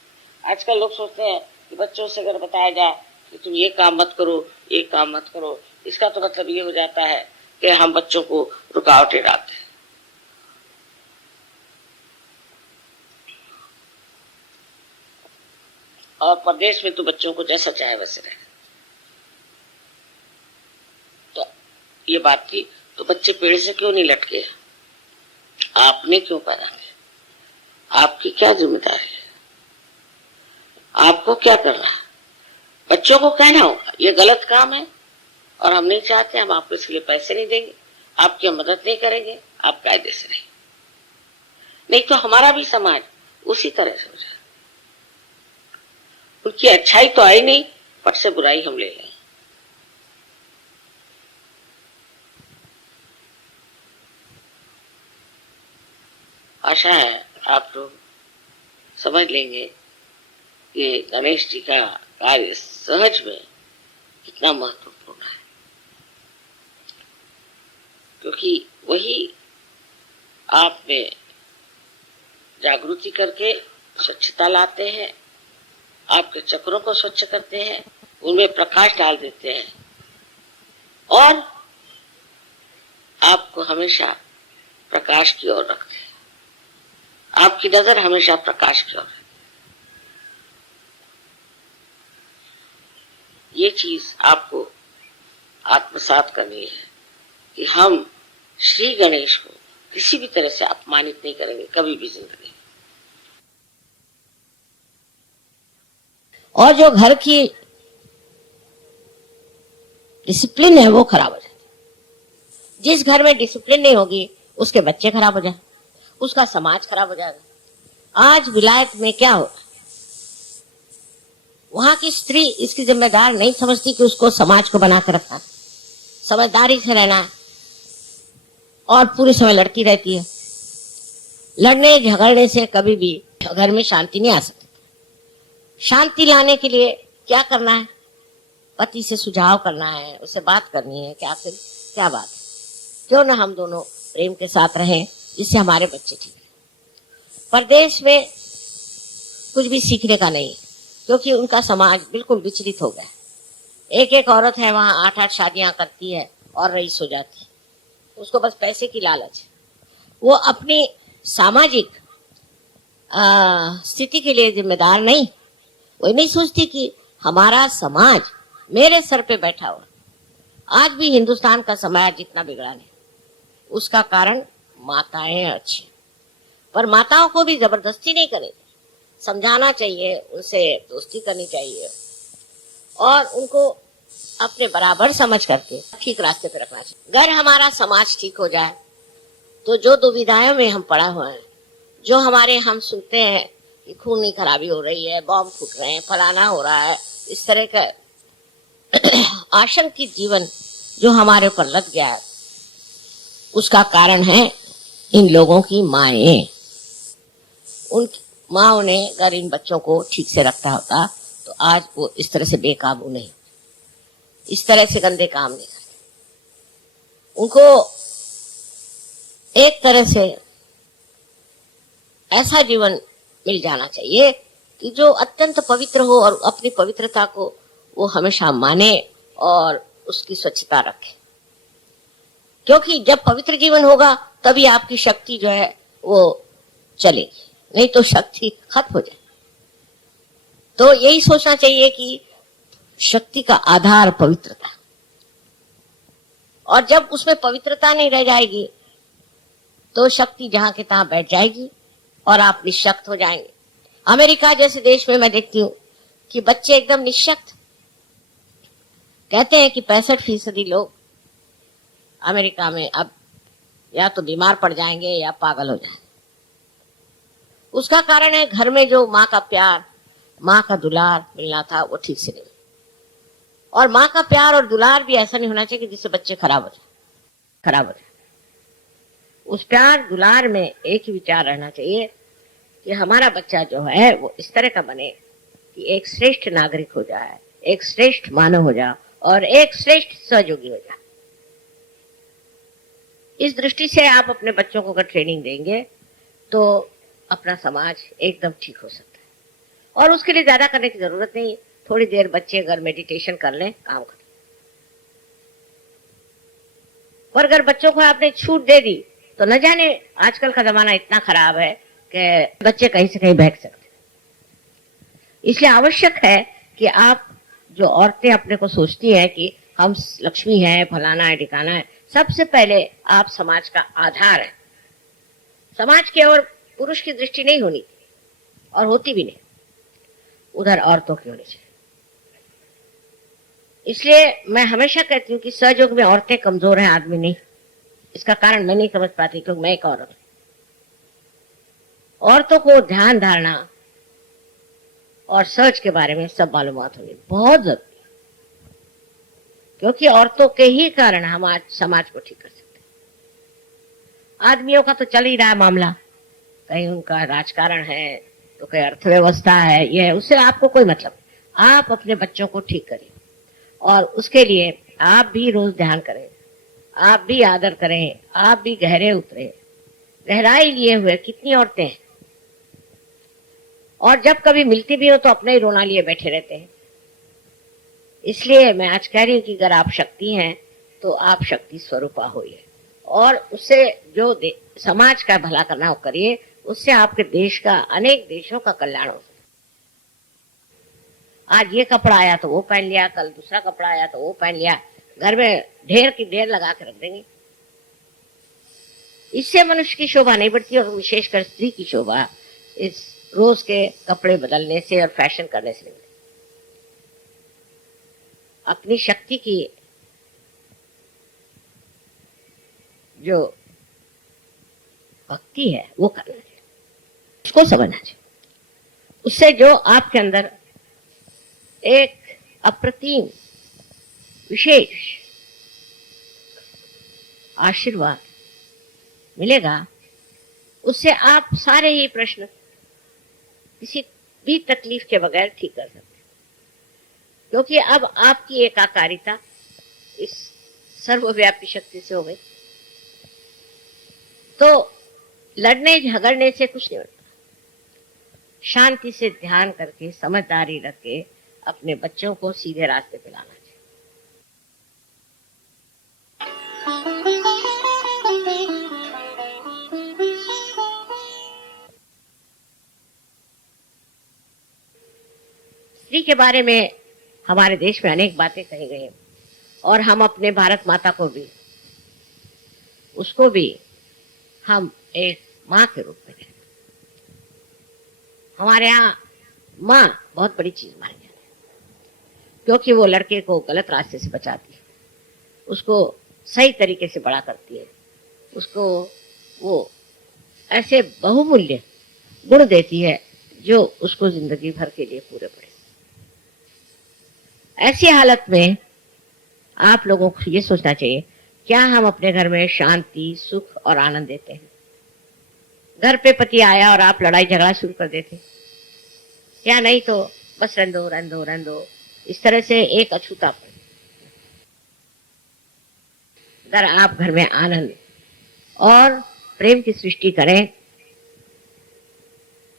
आजकल लोग सोचते हैं कि बच्चों से अगर बताया जाए कि तुम ये काम मत करो, ये काम मत करो, इसका तो मतलब ये हो जाता है कि हम बच्चों को रुकावटें डालते हैं। और प्रदेश में तो बच्चों को जैसा चाहे वैसे रहे। तो ये बात थी, तो बच्चे पेड़ से क्यों नहीं लटके? आपने क्यों पैदा किया? आपकी क्या जिम्मेदारी है? आपको क्या करना है? बच्चों को कहना होगा ये गलत काम है और हम नहीं चाहते, हम आपको इसके लिए पैसे नहीं देंगे, आपकी मदद नहीं करेंगे, आप कायदे से रहिए। नहीं तो हमारा भी समाज उसी तरह से हो जाए। उनकी अच्छाई तो आई नहीं, पट से बुराई हम ले लें। आशा है आप लोग समझ लेंगे कि गणेश जी का कार्य सहज में कितना महत्वपूर्ण है। क्योंकि वही आप में जागृति करके स्वच्छता लाते हैं, आपके चक्रों को स्वच्छ करते हैं, उनमें प्रकाश डाल देते हैं और आपको हमेशा प्रकाश की ओर रखते हैं। आपकी नजर हमेशा प्रकाश की ओर है। ये चीज आपको आत्मसात करनी है कि हम श्री गणेश को किसी भी तरह से अपमानित नहीं करेंगे कभी भी जिंदगी। और जो घर की डिसिप्लिन है वो खराब हो जाती है। जिस घर में डिसिप्लिन नहीं होगी उसके बच्चे खराब हो जाए, उसका समाज खराब हो जाएगा। आज विलायत में क्या हो, वहां की स्त्री इसकी जिम्मेदार नहीं समझती कि उसको समाज को बना कर रखना, समझदारी से रहना है और पूरे समय लड़ती रहती है। लड़ने झगड़ने से कभी भी घर में शांति नहीं आ सकती। शांति लाने के लिए क्या करना है, पति से सुझाव करना है, उससे बात करनी है कि आखिर क्या बात है, क्यों ना हम दोनों प्रेम के साथ रहें जिससे हमारे बच्चे ठीक है। परदेश में कुछ भी सीखने का नहीं, क्योंकि उनका समाज बिल्कुल विचलित हो गया। एक एक औरत है वहां 8-8 शादियां करती है और रईस हो जाती है। उसको बस पैसे की लालच है। वो अपनी सामाजिक स्थिति के लिए जिम्मेदार नहीं। वो नहीं सोचती कि हमारा समाज मेरे सर पे बैठा हुआ। आज भी हिंदुस्तान का समाज जितना बिगड़ा नहीं, उसका कारण माताएं अच्छी, पर माताओं को भी जबरदस्ती नहीं करें, समझाना चाहिए, उनसे दोस्ती करनी चाहिए और उनको अपने बराबर समझ करके ठीक रास्ते पे रखना चाहिए। अगर हमारा समाज ठीक हो जाए तो जो दुविधाओं में हम पड़ा हुए हैं, जो हमारे हम सुनते हैं कि खून की खराबी हो रही है, बॉम्ब फूट रहे हैं, फलाना हो रहा है, इस तरह का आशंकित जीवन जो हमारे ऊपर लग गया है, उसका कारण है इन लोगों की माएं। उन माओ ने अगर इन बच्चों को ठीक से रखता होता तो आज वो इस तरह से बेकाबू नहीं, इस तरह से गंदे काम नहीं करते। उनको एक तरह से ऐसा जीवन मिल जाना चाहिए कि जो अत्यंत पवित्र हो और अपनी पवित्रता को वो हमेशा माने और उसकी स्वच्छता रखे। क्योंकि जब पवित्र जीवन होगा तभी आपकी शक्ति जो है वो चलेगी, नहीं तो शक्ति खत्म हो जाए। तो यही सोचना चाहिए कि शक्ति का आधार पवित्रता, और जब उसमें पवित्रता नहीं रह जाएगी तो शक्ति जहां के तहां बैठ जाएगी और आप निशक्त हो जाएंगे। अमेरिका जैसे देश में मैं देखती हूँ कि बच्चे एकदम निशक्त, कहते हैं कि 65% लोग अमेरिका में अब या तो बीमार पड़ जाएंगे या पागल हो जाएंगे। उसका कारण है घर में जो माँ का प्यार, माँ का दुलार मिलना था वो ठीक से नहीं। और माँ का प्यार और दुलार भी ऐसा नहीं होना चाहिए कि जिससे बच्चे खराब हो जाए। उस प्यार दुलार में एक ही विचार रहना चाहिए कि हमारा बच्चा जो है वो इस तरह का बने कि एक श्रेष्ठ नागरिक हो जाए, एक श्रेष्ठ मानव हो जाए और एक श्रेष्ठ सहयोगी हो जाए। इस दृष्टि से आप अपने बच्चों को अगर ट्रेनिंग देंगे तो अपना समाज एकदम ठीक हो सकता है। और उसके लिए ज्यादा करने की जरूरत नहीं, थोड़ी देर बच्चे अगर मेडिटेशन कर लें, काम कर। और अगर बच्चों को आपने छूट दे दी तो न जाने आजकल का जमाना इतना खराब है कि बच्चे कहीं से कहीं बैठ सकते। इसलिए आवश्यक है कि आप जो औरतें अपने को सोचती हैं कि हम लक्ष्मी हैं, फलाना है, ठिकाना है, सबसे पहले आप समाज का आधार है। समाज की ओर पुरुष की दृष्टि नहीं होनी और होती भी नहीं, उधर औरतों की होनी चाहिए। इसलिए मैं हमेशा कहती हूँ कि सहयोग में औरतें कमजोर हैं, आदमी नहीं। इसका कारण मैं नहीं समझ पाती क्योंकि मैं एक औरत हूं। औरतों को ध्यान धारणा और सर्च के बारे में सब मालूमात होनी बहुत जरूरी है, क्योंकि औरतों के ही कारण हम आज समाज को ठीक कर सकते हैं। आदमियों का तो चल ही रहा है मामला, कहीं उनका राजकारण है तो कहीं अर्थव्यवस्था है, ये है, उससे आपको कोई मतलब। आप अपने बच्चों को ठीक करिए और उसके लिए आप भी रोज ध्यान करें, आप भी आदर करें, आप भी गहरे उतरे। गहराई लिए हुए कितनी औरतें हैं, और जब कभी मिलती भी हो तो अपना ही रोना लिए बैठे रहते हैं। इसलिए मैं आज कह रही हूं कि अगर आप शक्ति हैं तो आप शक्ति स्वरूपा होइए, और उससे जो समाज का भला करना हो करिए, उससे आपके देश का, अनेक देशों का कल्याण हो। आज ये कपड़ा आया तो वो पहन लिया, कल दूसरा कपड़ा आया तो वो पहन लिया, घर में ढेर की ढेर लगा के रख देंगे। इससे मनुष्य की शोभा नहीं बढ़ती, और विशेषकर स्त्री की शोभा इस रोज के कपड़े बदलने से और फैशन करने से नहीं। अपनी शक्ति की जो भक्ति है वो करना चाहिए, उसको समझना चाहिए। उससे जो आपके अंदर एक अप्रतिम विशेष आशीर्वाद मिलेगा, उससे आप सारे ही प्रश्न किसी भी तकलीफ के बगैर ठीक कर सकते हैं। क्योंकि अब आपकी एकाकारिता इस सर्वव्यापी शक्ति से हो गई, तो लड़ने झगड़ने से कुछ नहीं होता। शांति से ध्यान करके, समझदारी रख के अपने बच्चों को सीधे रास्ते पे लाना चाहिए। स्त्री के बारे में हमारे देश में अनेक बातें कही गई, और हम अपने भारत माता को भी, उसको भी हम एक माँ के रूप में कहते हैं। हमारे यहाँ माँ बहुत बड़ी चीज मानी जाती है, क्योंकि वो लड़के को गलत रास्ते से बचाती है, उसको सही तरीके से बड़ा करती है, उसको वो ऐसे बहुमूल्य गुण देती है जो उसको जिंदगी भर के लिए पूरे पड़े। ऐसी हालत में आप लोगों को ये सोचना चाहिए, क्या हम अपने घर में शांति, सुख और आनंद देते हैं? घर पे पति आया और आप लड़ाई झगड़ा शुरू कर देते, या नहीं तो बस रंदो रंदो रंदो, इस तरह से एक अछूतापन। अगर आप घर में आनंद और प्रेम की सृष्टि करें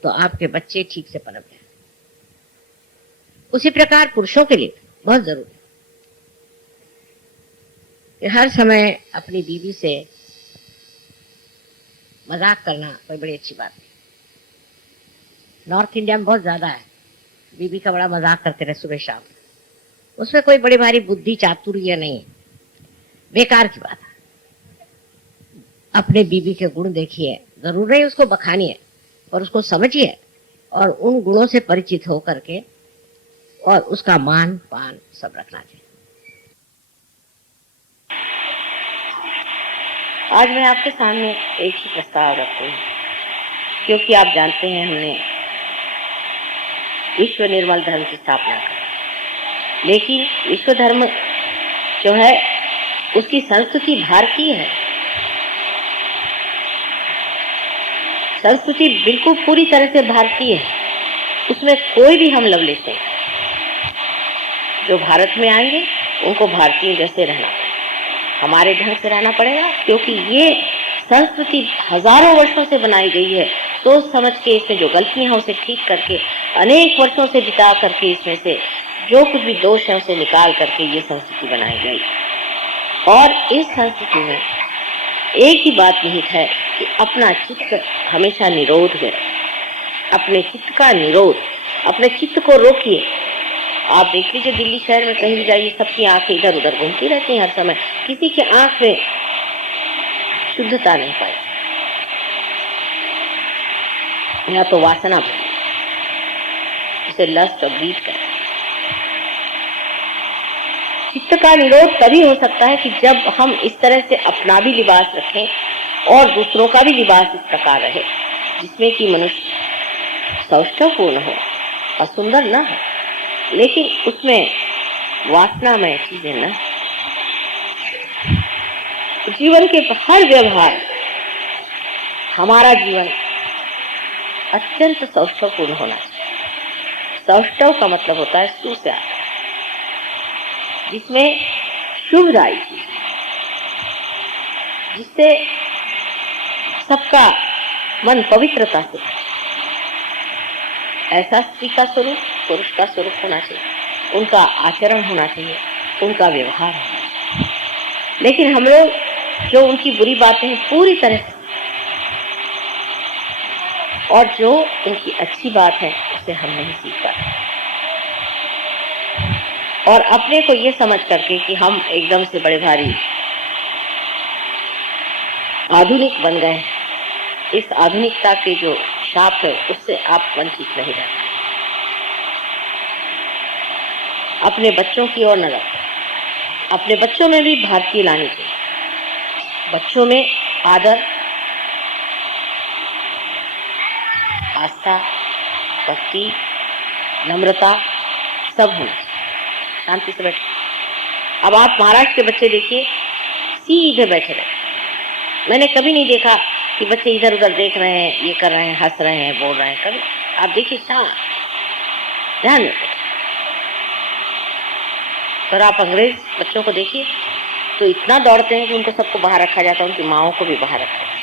तो आपके बच्चे ठीक से पनप जाए। उसी प्रकार पुरुषों के लिए बहुत जरूरी है कि हर समय अपनी बीवी से मजाक करना कोई बड़ी अच्छी बात नहीं। नॉर्थ इंडिया में बहुत ज्यादा है, बीवी का बड़ा मजाक करते रहे सुबह शाम। उसमें कोई बड़ी भारी बुद्धि चातुर्य नहीं, बेकार की बात है। अपने बीवी के गुण देखिए, जरूर नहीं उसको बखानिए, पर उसको समझिए और उन गुणों से परिचित हो करके और उसका मान पान सब रखना चाहिए। आज मैं आपके सामने एक ही प्रस्ताव रखती हूँ, क्योंकि आप जानते हैं हमने विश्व निर्मल धर्म की स्थापना की, लेकिन विश्व धर्म जो है उसकी संस्कृति भारतीय है। संस्कृति बिल्कुल पूरी तरह से भारतीय है, उसमें कोई भी हम लवलेश नहीं। जो भारत में आएंगे उनको भारतीय जैसे रहना, हमारे ढंग से रहना पड़ेगा, क्योंकि ये संस्कृति हजारों वर्षों से बनाई गई है। सोच समझ के इसमें जो गलतियां हैं उसे ठीक करके, अनेक वर्षों से बिता करके इसमें से जो कुछ भी दोष है उसे निकाल करके ये संस्कृति बनाई गई। और इस संस्कृति में एक ही बात निहित है कि अपना चित्त हमेशा निरोध है। अपने चित्त का निरोध, अपने चित्त को रोकिए। आप देख लीजिए दिल्ली शहर में कहीं भी जाइए, सबकी आंखें इधर उधर घूमती रहती हैं हर समय, किसी की आंख में शुद्धता नहीं पाई, या तो वासना भरी, इसे लस्ट और ग्रीड कहते हैं। चित्त का निरोध तभी हो सकता है कि जब हम इस तरह से अपना भी लिबास रखें और दूसरों का भी लिबास इस प्रकार रहे जिसमें कि मनुष्य सौष्ठवपूर्ण हो और सुंदर न हो, लेकिन उसमें वासनामय चीजें न। जीवन के हर व्यवहार, हमारा जीवन अत्यंत सौष्ठवपूर्ण होना चाहिए। सौष्ठव का मतलब होता है सु से, जिसमें शुभदायी चीज, जिससे सबका मन पवित्रता से, ऐसा स्त्री का स्वरूप पुरुष का स्वरूप होना चाहिए, उनका आचरण होना चाहिए, उनका व्यवहार होना चाहिए। लेकिन हम लोग जो उनकी बुरी बातें हैं पूरी तरह से, और जो उनकी अच्छी बात है उसे हम नहीं सीख पाते, और अपने को ये समझ करके कि हम एकदम से बड़े भारी आधुनिक बन गए, इस आधुनिकता के जो शाप है उससे आप वंचित नहीं रह। अपने बच्चों की ओर नजर, अपने बच्चों में भी भारतीय लानी चाहिए। बच्चों में आदर, आस्था, भक्ति, नम्रता सब होना चाहिए। शांति से बैठे। अब आप महाराष्ट्र के बच्चे देखिए, सीधे बैठे रहते। मैंने कभी नहीं देखा कि बच्चे इधर उधर देख रहे हैं, ये कर रहे हैं, हंस रहे हैं, बोल रहे हैं। कभी आप देखिए शांत, ध्यान में। पर आप अंग्रेज बच्चों को देखिए तो इतना दौड़ते हैं कि उनको सबको बाहर रखा जाता है, उनकी माँओं को भी बाहर रखा जाता है।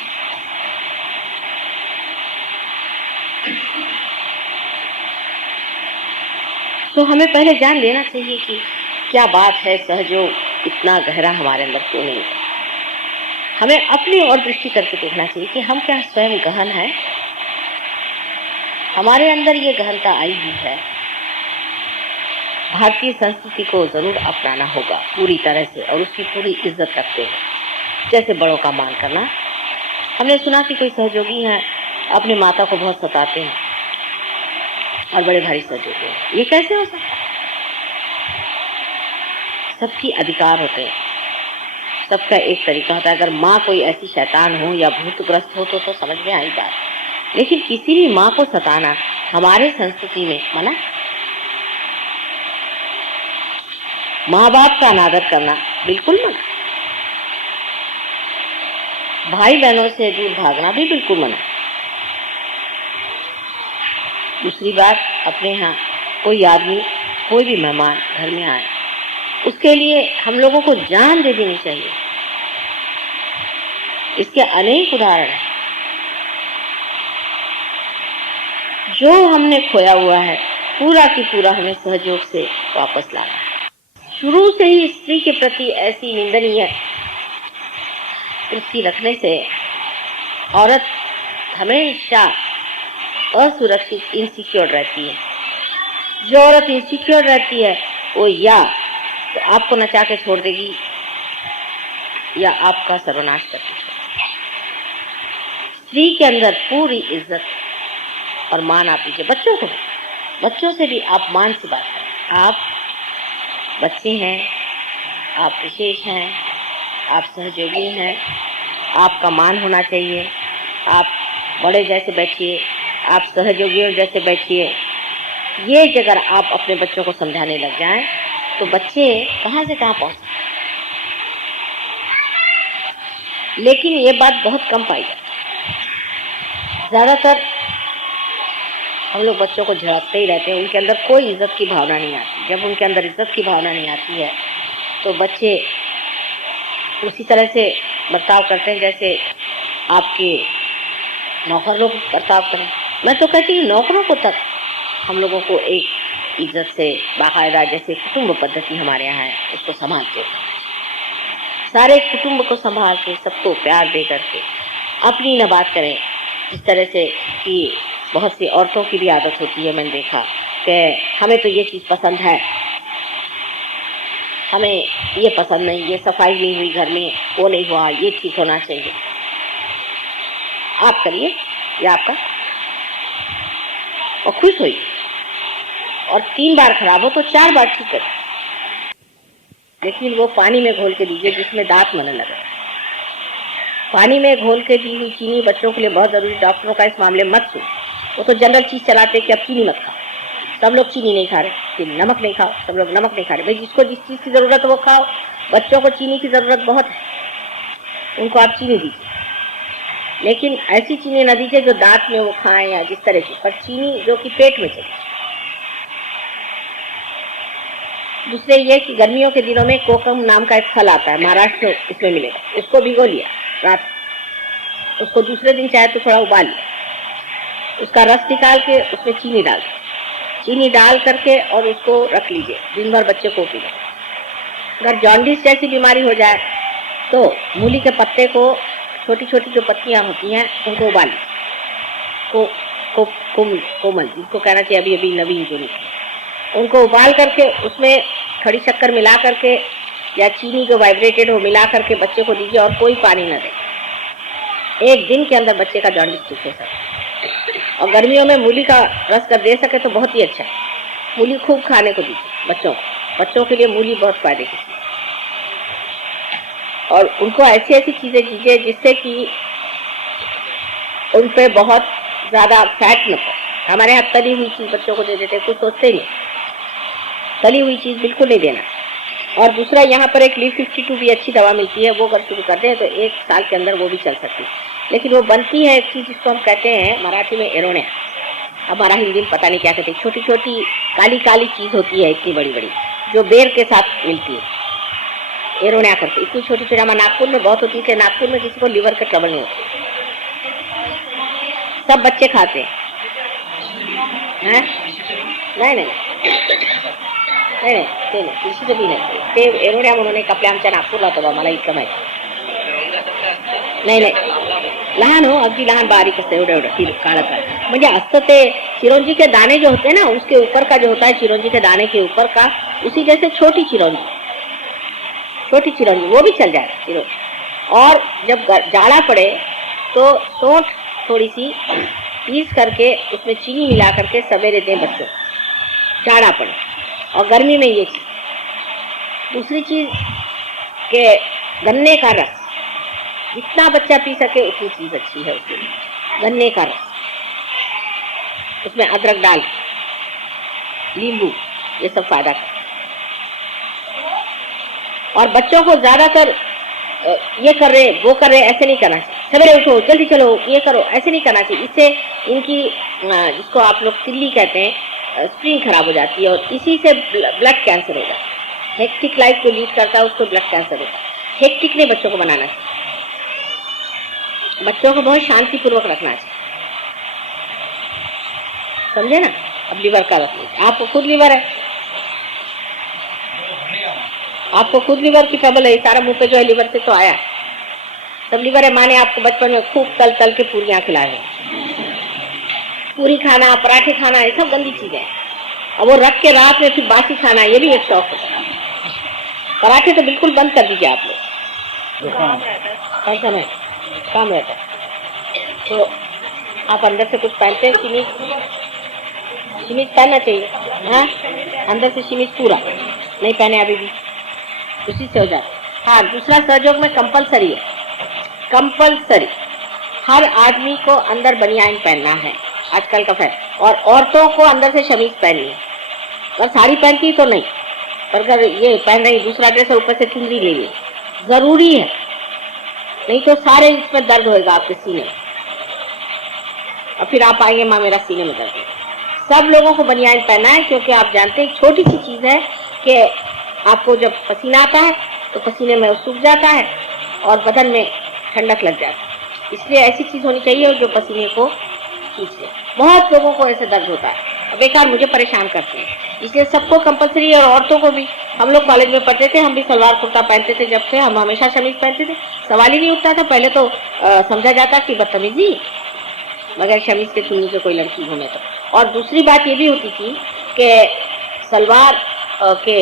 तो हमें पहले जान लेना चाहिए कि क्या बात है, सहयोग इतना गहरा हमारे अंदर क्यों नहीं है। हमें अपनी ओर दृष्टि करके देखना चाहिए कि हम क्या स्वयं गहन है, हमारे अंदर ये गहनता आई हुई है। भारतीय संस्कृति को जरूर अपनाना होगा पूरी तरह से, और उसकी पूरी इज्जत करते हैं। जैसे बड़ों का मान करना। हमने सुना कि कोई सहयोगी हैं अपनी माता को बहुत सताते हैं और बड़े भारी सहयोगी हैं। ये कैसे हो सकता है? सबकी अधिकार होते हैं, सबका एक तरीका होता है। अगर माँ कोई ऐसी शैतान हो या भूतग्रस्त हो तो समझ में आई बात, लेकिन किसी भी माँ को सताना हमारे संस्कृति में मना। माँ बाप का अनादर करना बिल्कुल मना। भाई बहनों से दूर भागना भी बिल्कुल मना। दूसरी बात, अपने यहाँ कोई आदमी, कोई भी मेहमान घर में आए, उसके लिए हम लोगों को जान दे देनी चाहिए। इसके अनेक उदाहरण हैं। जो हमने खोया हुआ है पूरा की पूरा हमें सहयोग से वापस लाना है। शुरू से ही स्त्री के प्रति ऐसी निंदनीय वृत्ति रखने से औरत हमेशा असुरक्षित, इनसिक्योर रहती है। जो औरत इनसिक्योर रहती है वो या तो आपको नचा के छोड़ देगी या आपका सर्वनाश कर देगी। स्त्री के अंदर पूरी इज्जत और मान आप दीजिए। बच्चों को, बच्चों से भी आप मान से बात करें। आप बच्चे हैं, आप विशेष हैं, आप सहयोगी हैं, आपका मान होना चाहिए। आप बड़े जैसे बैठिए, आप सहयोगियों जैसे बैठिए। ये अगर आप अपने बच्चों को समझाने लग जाएं तो बच्चे कहाँ से कहाँ पहुँच। लेकिन ये बात बहुत कम पाई जाती है। ज़्यादातर हम लोग बच्चों को झड़कते ही रहते हैं, उनके अंदर कोई इज्जत की भावना नहीं आती। जब उनके अंदर इज्जत की भावना नहीं आती है तो बच्चे उसी तरह से बर्ताव करते हैं जैसे आपके नौकर लोग बर्ताव करें। मैं तो कहती हूँ नौकरों को तक हम लोगों को एक इज्जत से बाकायदा, जैसे कुटुंब पद्धति हमारे यहाँ है, उसको संभालते हैं। सारे कुटुंब को संभाल के, सबको प्यार दे करके अपनी न बात करें। इस तरह से कि बहुत सी औरतों की भी आदत होती है, मैंने देखा कि हमें तो ये चीज़ पसंद है, हमें ये पसंद नहीं, ये सफाई नहीं हुई घर में, वो नहीं हुआ, ये ठीक होना चाहिए। आप करिए या आपका, और खुश होइए। और 3 बार खराब हो तो 4 बार ठीक करिए, लेकिन वो पानी में घोल के दीजिए जिसमें दांत मलने लगे। पानी में घोल के दी हुई चीनी बच्चों के लिए बहुत जरूरी। डॉक्टरों का इस मामले में मत सुनो। वो तो जनरल चीज चलाते कि अब चीनी मत खाओ, सब लोग चीनी नहीं खा रहे, कि नमक नहीं खाओ, सब लोग नमक नहीं खा रहे। भाई जिसको जिस चीज की जरूरत है वो खाओ। बच्चों को चीनी की जरूरत बहुत है, उनको आप चीनी दीजिए, लेकिन ऐसी चीनी न दीजिए जो दांत में वो खाएं या जिस तरह की, पर चीनी जो कि पेट में चले। दूसरे ये कि गर्मियों के दिनों में कोकम नाम का एक फल आता है, महाराष्ट्र में इसमें मिलेगा, उसको भिगो लिया, रात, उसको दूसरे दिन चाहे तो थोड़ा उबाल लिया, उसका रस निकाल के उसमें चीनी डाल करके और उसको रख लीजिए, दिन भर बच्चे को पी लो। अगर जॉन्डिस जैसी बीमारी हो जाए तो मूली के पत्ते को, छोटी छोटी जो पत्तियां होती हैं उनको उबाल लीजिए, कोमल जिसको कहना चाहिए अभी अभी नवीन जो नहीं, उनको उबाल करके उसमें खड़ी शक्कर मिला करके या चीनी जो वाइब्रेटेड हो मिला करके बच्चे को दीजिए और कोई पानी न दे। 1 दिन के अंदर बच्चे का जॉन्डिस ठीक हो सकता। और गर्मियों में मूली का रस जब दे सके तो बहुत ही अच्छा है। मूली खूब खाने को दीजिए बच्चों के लिए मूली बहुत फायदे की चीज। और उनको ऐसी ऐसी चीजें दीजिए जिससे कि उन पे बहुत ज्यादा फैट न पड़े। हमारे यहाँ तली हुई चीज बच्चों को दे देते, कुछ सोचते ही नहीं, तली हुई चीज बिल्कुल नहीं देना। और दूसरा, यहाँ पर एक लीफ 52 भी अच्छी दवा मिलती है, वो अगर शुरू करते हैं तो 1 साल के अंदर वो भी चल सकती है। लेकिन वो बनती है एक चीज जिसको हम कहते हैं मराठी में एरोण्या, हमारा हिंदी में पता नहीं क्या कहते हैं, छोटी छोटी काली काली चीज होती है इतनी बड़ी बड़ी, जो बेर के साथ मिलती है, एरोण्या करके इतनी छोटी छोटी। हमारे नागपुर में बहुत होती है, नागपुर में किसी को लीवर का ट्रबल नहीं होता, सब बच्चे खाते हैं। नहीं किसी भी नाही ते एरोण्या म्हणून एक आपल्या आमच्या नागपूरला होतं, मला इतकं माहिती नाही लहान हो, अगदी लहान बारीक असतं, एवढं काळं म्हणजे असतं ते। चिरौंजी के दाने जो होते हैं ना, उसके ऊपर का जो होता है चिरौंजी के दाने के ऊपर का, उसी जैसे छोटी चिरौंजी वो भी चल जाए चिरौंजी। और जब जाड़ा पड़े तो सौंठ थोड़ी सी पीस करके उसमें चीनी मिला करके सवेरे दें बच्चों, जाड़ा पड़े। और गर्मी में ये चीज। दूसरी चीज के गन्ने का रस, जितना बच्चा पी सके उतनी चीज अच्छी है उसके लिए। गन्ने का रस, उसमें अदरक डाल, नींबू, ये सब फायदा कर। और बच्चों को ज्यादातर ये कर रहे वो कर रहे ऐसे नहीं करना चाहिए, सवेरे उठो जल्दी चलो ये करो, ऐसे नहीं करना चाहिए। इससे इनकी जिसको आप लोग तिल्ली कहते हैं, स्प्रीन खराब हो जाती है और इसी से ब्लड कैंसर हो जाता है। हेक्टिक लाइफ जो लीड करता है उसको ब्लड कैंसर होता है। हेक्टिक नहीं बच्चों को बनाना चाहिए, बच्चों को बहुत शांतिपूर्वक रखना चाहिए, समझे ना। अब लीवर का रख लीजिए, आपको खुद लीवर है, आपको खुद लीवर की ट्रबल है, सारा मुंह पे जो है लीवर से तो आया, तब लीवर है। माने आपको बचपन में खूब तल के पूरियां खिलाए, पूरी खाना, पराठे खाना, ये सब गंदी चीजें हैं। और वो रख के रात में फिर बासी खाना, ये भी एक शौक होता है। पराठे तो बिल्कुल बंद कर दीजिए आप लोग, काम रहता है। तो आप अंदर से कुछ पहनते हैं, शिमिज पहनना चाहिए, हाँ अंदर से शिमिज पूरा नहीं पहने अभी भी, उसी से हो जाता। हाँ, दूसरा सहयोग में कंपलसरी है, कंपलसरी हर आदमी को अंदर बनियान पहनना है आजकल का फैशन। और औरतों को अंदर से शमीज पहननी है, और साड़ी पहनती तो नहीं, पर अगर ये पहन रही दूसरा ड्रेस है ऊपर से चुनरी ले ली, जरूरी है, नहीं तो सारे इसमें दर्द होएगा आपके सीने में, और फिर आप आएंगे माँ मेरा सीने में दर्द है। सब लोगों को बनियान पहनना है, क्योंकि आप जानते हैं छोटी सी चीज है कि आपको जब पसीना आता है तो पसीने में सूख जाता है और बदन में ठंडक लग जाती है। इसलिए ऐसी चीज होनी चाहिए जो पसीने को खींच ले। बहुत लोगों को ऐसे दर्द होता है, बेकार मुझे परेशान करते हैं, इसलिए सबको कंपलसरी है। और औरतों को भी, हम लोग कॉलेज में पढ़ते थे, हम भी सलवार कुर्ता पहनते थे, जब से हम हमेशा शमीज पहनते थे, सवाल ही नहीं उठता था। पहले तो समझा जाता कि बदतमीजी, मगर शमीज के चुन्नी से कोई लड़की घूमे तो। और दूसरी बात ये भी होती थी कि सलवार के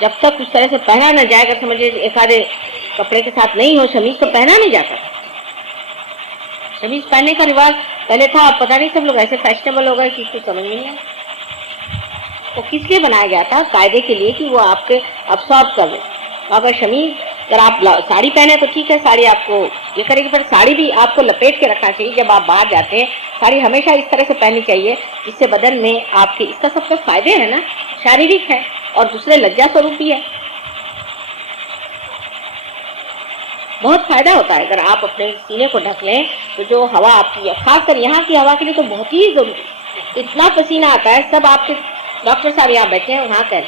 जब तक उस तरह से पहना न जाए, अगर समझिए एक आधे कपड़े के साथ नहीं हो शमीज, तो पहना नहीं जाता। शमीज पहनने का रिवाज पहले था, अब पता नहीं सब लोग ऐसे फैशनेबल हो गए कि कुछ समझ में नहीं आया। वो किस लिए बनाया गया था? कायदे के लिए, कि वो आपके अब्सॉर्ब कर ले। अगर शमीज, अगर आप साड़ी पहने तो ठीक है, साड़ी आपको ये करेगी, पर साड़ी भी आपको लपेट के रखना चाहिए। जब आप बाहर जाते हैं, साड़ी हमेशा इस तरह से पहननी चाहिए जिससे बदन में आपके, इसका सबसे फायदे है ना, शारीरिक है और दूसरे लज्जा स्वरूप भी है, बहुत फायदा होता है। अगर आप अपने सीने को ढक लें तो जो हवा आपकी, खासकर यहाँ की हवा के लिए तो बहुत ही जरूरी, इतना पसीना आता है। सब आपके डॉक्टर साहब यहाँ बैठे हैं, वहाँ कर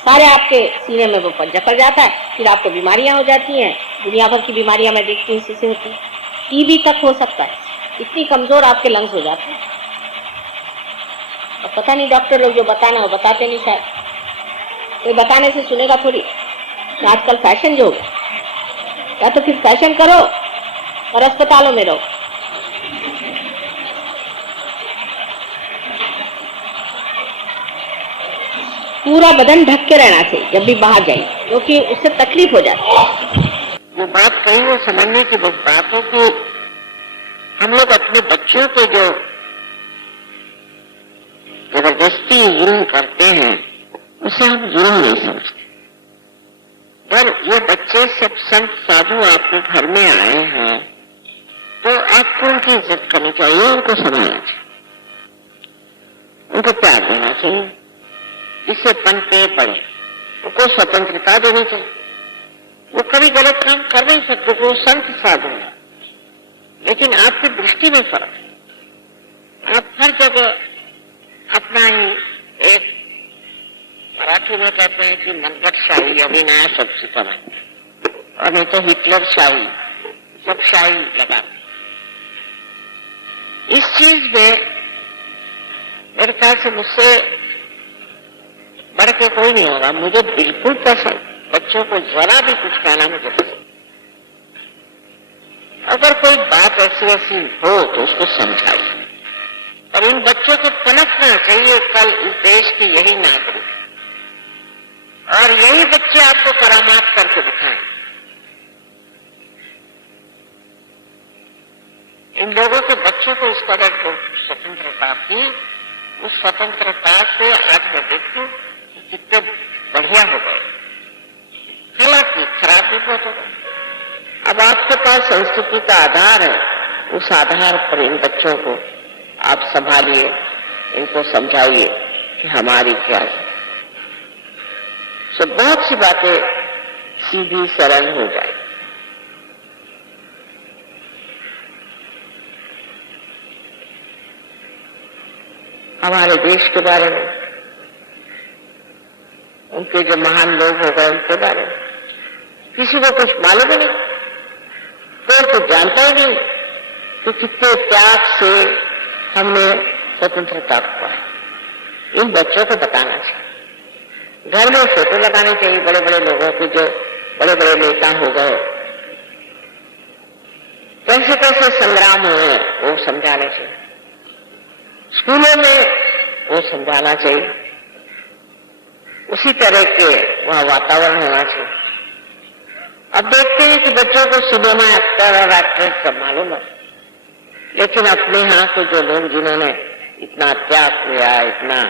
सारे आपके सीने में वो जकड़ जाता है, फिर आपको बीमारियां हो जाती हैं, दुनिया भर की बीमारियां मैं देखती हूँ इसी से होती है। टीबी तक हो सकता है, इतनी कमजोर आपके लंग्स हो जाते हैं। और पता नहीं डॉक्टर लोग जो बताना हो बताते नहीं, शायद कोई बताने से सुनेगा थोड़ी। आजकल फैशन जो या तो फिर फैशन करो और अस्पतालों में रहो। पूरा बदन ढक के रहना चाहिए जब भी बाहर जाइए, क्योंकि उससे तकलीफ हो जाती है। वो बात कही वो समझने की बात है कि हम लोग अपने बच्चों को जो जबरदस्ती जुल्म करते हैं उसे हम जुल्म नहीं समझते। पर ये बच्चे सब संत साधु आपके घर में आए हैं तो आपको उनकी इज्जत करनी चाहिए, उनको संभालना चाहिए, उनको प्यार देना चाहिए, जिससे पनपे पड़े। उनको स्वतंत्रता देनी चाहिए। वो कभी गलत काम कर नहीं सकते, वो संत साधु है, लेकिन आपकी दृष्टि में फर्क है। आप हर जगह अपना ही एक, मराठी में कहते हैं कि मनगढ़शाही अभी नया शब्द सीखा है, और नहीं तो हिटलर शाही, सब शाही लगा। इस चीज में मेरे ख्याल से मुझसे बढ़ के कोई नहीं होगा। मुझे बिल्कुल पसंद, बच्चों को जरा भी कुछ कहना मुझे पसंद। अगर कोई बात ऐसी ऐसी हो तो उसको समझाइए, और इन बच्चों को पनपना चाहिए कल इस देश के यही नागरिक, और यही बच्चे आपको करामात करके दिखाएं। इन लोगों के बच्चों को इस कदर जो स्वतंत्रता थी, उस स्वतंत्रता से आज मैं देखूं कि कितने बढ़िया हो गए। हालांकि खराब भी बहुत हो गए। अब आपके पास संस्कृति का आधार है, उस आधार पर इन बच्चों को आप संभालिए, इनको समझाइए कि हमारी क्या है। सो बहुत सी बातें सीधी सरल हो जाए। हमारे देश के बारे में, उनके जो महान लोग हो गए उनके बारे में किसी को कुछ मालूम ही नहीं, कोई तो जानता ही नहीं कि कितने त्याग से हमने स्वतंत्रता पाई। इन बच्चों को बताना चाहिए। घर में फोटो लगाने चाहिए बड़े बड़े लोगों के, जो बड़े बड़े नेता हो गए, कैसे कैसे संग्राम हुए वो समझाने चाहिए। स्कूलों में वो समझाना चाहिए, उसी तरह के वहां वातावरण होना चाहिए। अब देखते हैं कि बच्चों को सिनेमा एक्टर और एक्ट्रेस सब मालूम है, लेकिन अपने यहाँ के जो लोग जिन्होंने इतना त्याग किया, इतना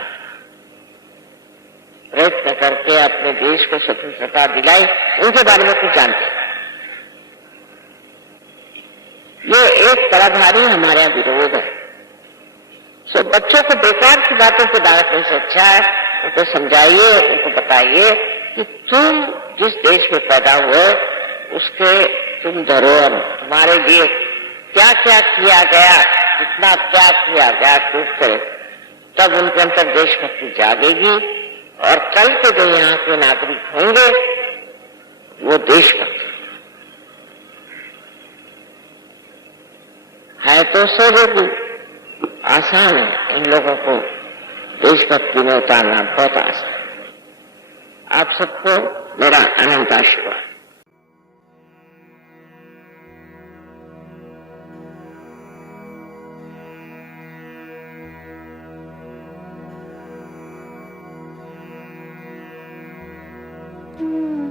प्रयत्न करके अपने देश को स्वतंत्रता दिलाई, उनके बारे में कुछ जानते हैं। ये एक तड़ाधारी हमारे यहाँ विरोध है। सो बच्चों को बेकार की बातों को डांटने से अच्छा है उनको समझाइए, उनको बताइए कि तुम जिस देश में पैदा हुए उसके तुम धरोहर, तुम्हारे लिए क्या क्या किया गया, कितना त्याग किया गया, टूट करे, तब उनके अंदर देशभक्ति जागेगी, और कल के जो यहाँ के नागरिक होंगे वो देशभक्त है। तो सोचोगी आसान है इन लोगों को देशभक्ति में उतारना, बहुत आसान है। आप सबको मेरा अनंत आशीर्वाद। Mm-hmm.